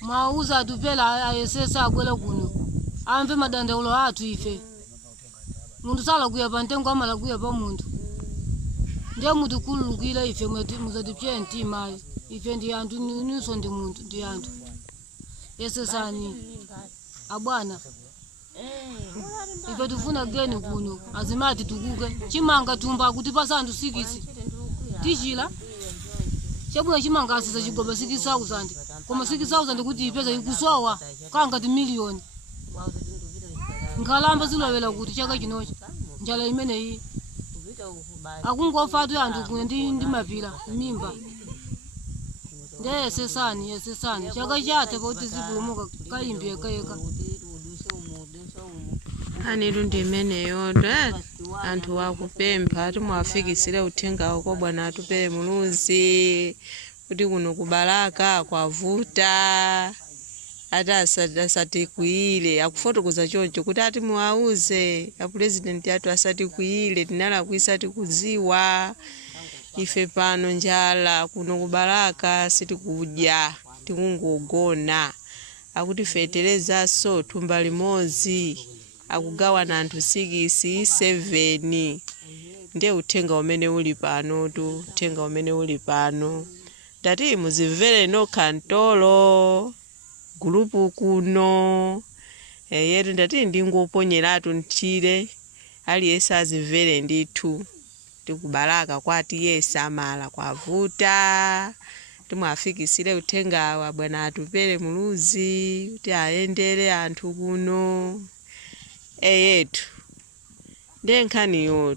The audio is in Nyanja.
mauza atupela ayesesa abwela kuno amve madandaulo athu ife muntu sala kuya pa ntengo amala kuya pa muntu ndiye mutu kulukira ife muzatipye ntima ife ndi anthu niso ndi muntu ndi anthu yesesani abwana ife tufuna geni kuno azimati tukuke chimanga tumba kuti pasanthu 6 tichila chabwera chimanga asisa chigoba 6,000 koma 6,000 kuti ipeza ikusowa kanga ti miliyoni nkhalamba zilowera kuti chaka chinochi njala imeneyi akungofa atu anthu kuno ndi mapira mimba nde yesesani chaka chathe kuti zipulumuka kalimbi yekayeka anitu ndi imeneyo anthu wakupempha ati mwafikisire uthengawo kwa bwana atupele muluzi kuti kuno kubalaka kwavuta ati asatikwiyire akufotokoza choncho kuti ati muwauze apurezidenti atu asatikwiyire tinalakwisa tikudziwa ife pano njala kuno kubalaka sitikudya tikungogona akuti feterezaso thumba limodzi akugawana anthu 6 7 ndiye uthenga umene uli pano uthenga umene uli pano ndati muzimvere nokha ntolo gulupu kuno yetu ndati ndingoponyeratu mchire aliyense azimvere ndithu tikubalaka kwati yesa amala kwavuta timwafikisire uthenga wa bwana atupele muluzi kuti ayendere anthu kuno yetu ndenkhaniyo